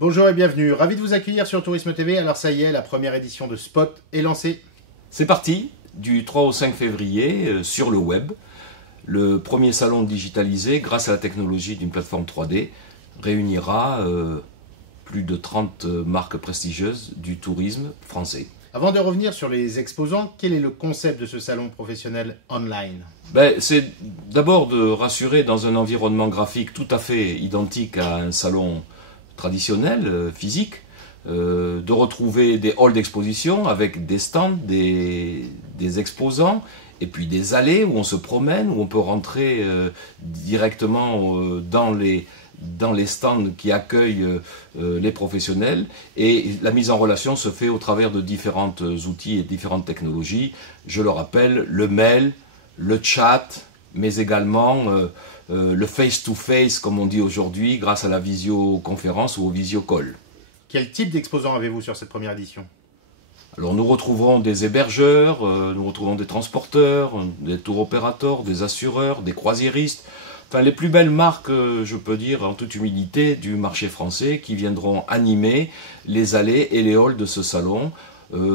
Bonjour et bienvenue, ravi de vous accueillir sur Tourisme TV. Alors ça y est, la première édition de Spot est lancée. C'est parti, du 3 au 5 février, sur le web. Le premier salon digitalisé, grâce à la technologie d'une plateforme 3D, réunira plus de 30 marques prestigieuses du tourisme français. Avant de revenir sur les exposants, quel est le concept de ce salon professionnel online? C'est d'abord de rassurer dans un environnement graphique tout à fait identique à un salon traditionnel, physique, de retrouver des halls d'exposition avec des stands, des exposants, et puis des allées où on se promène, où on peut rentrer directement dans les stands qui accueillent les professionnels. Et la mise en relation se fait au travers de différents outils et différentes technologies. Je le rappelle, le mail, le chat, mais également le face-to-face, comme on dit aujourd'hui, grâce à la visioconférence ou au visio-call. Quel type d'exposants avez-vous sur cette première édition? Alors nous retrouverons des hébergeurs, nous retrouverons des transporteurs, des tour opérateurs, des assureurs, des croisiéristes, enfin les plus belles marques, je peux dire en toute humilité, du marché français qui viendront animer les allées et les halls de ce salon.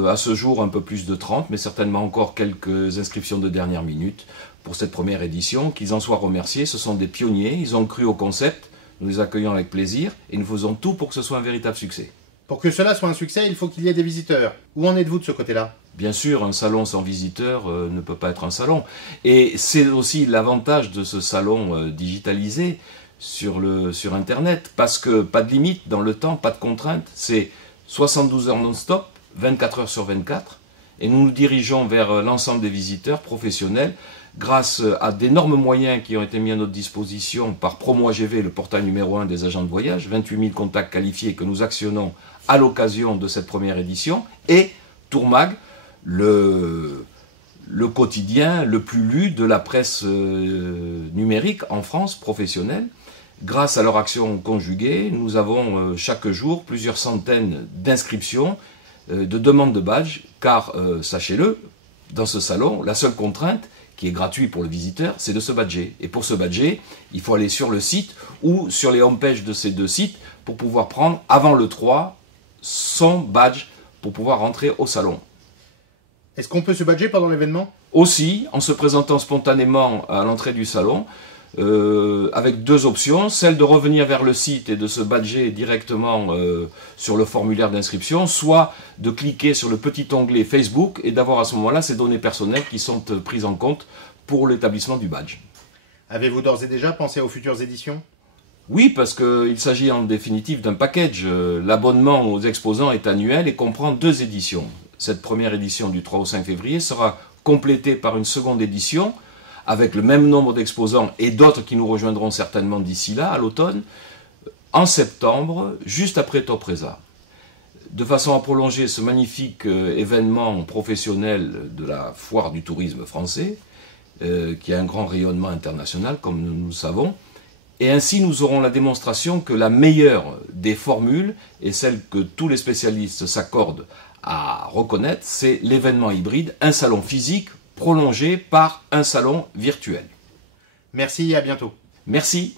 À ce jour un peu plus de 30, mais certainement encore quelques inscriptions de dernière minute pour cette première édition. Qu'ils en soient remerciés, ce sont des pionniers, ils ont cru au concept, nous les accueillons avec plaisir et nous faisons tout pour que ce soit un véritable succès. Pour que cela soit un succès, il faut qu'il y ait des visiteurs. Où en êtes-vous de ce côté-là? Bien sûr, un salon sans visiteurs ne peut pas être un salon. Et c'est aussi l'avantage de ce salon digitalisé sur Internet, parce que pas de limite dans le temps, pas de contrainte, c'est 72 heures non-stop, 24 heures sur 24, et nous nous dirigeons vers l'ensemble des visiteurs professionnels grâce à d'énormes moyens qui ont été mis à notre disposition par Promo-AGV, le portail numéro 1 des agents de voyage, 28 000 contacts qualifiés que nous actionnons à l'occasion de cette première édition, et Tourmag, le quotidien le plus lu de la presse numérique en France professionnelle. Grâce à leur action conjuguée, nous avons chaque jour plusieurs centaines d'inscriptions, de demandes de badges, car, sachez-le, dans ce salon, la seule contrainte, qui est gratuite pour le visiteur, c'est de se badger. Et pour se badger, il faut aller sur le site ou sur les homepages de ces deux sites pour pouvoir prendre, avant le 3, son badge pour pouvoir rentrer au salon. Est-ce qu'on peut se badger pendant l'événement? Aussi, en se présentant spontanément à l'entrée du salon, avec deux options, celle de revenir vers le site et de se badger directement sur le formulaire d'inscription, soit de cliquer sur le petit onglet Facebook et d'avoir à ce moment-là ces données personnelles qui sont prises en compte pour l'établissement du badge. Avez-vous d'ores et déjà pensé aux futures éditions? Oui, parce qu'il s'agit en définitive d'un package. L'abonnement aux exposants est annuel et comprend 2 éditions. Cette première édition du 3 au 5 février sera complétée par une seconde édition avec le même nombre d'exposants et d'autres qui nous rejoindront certainement d'ici là, à l'automne, en septembre, juste après Topresa. De façon à prolonger ce magnifique événement professionnel de la foire du tourisme français, qui a un grand rayonnement international, comme nous le savons. Et ainsi, nous aurons la démonstration que la meilleure des formules, et celle que tous les spécialistes s'accordent à reconnaître, c'est l'événement hybride, un salon physique prolongé par un salon virtuel. Merci et à bientôt. Merci.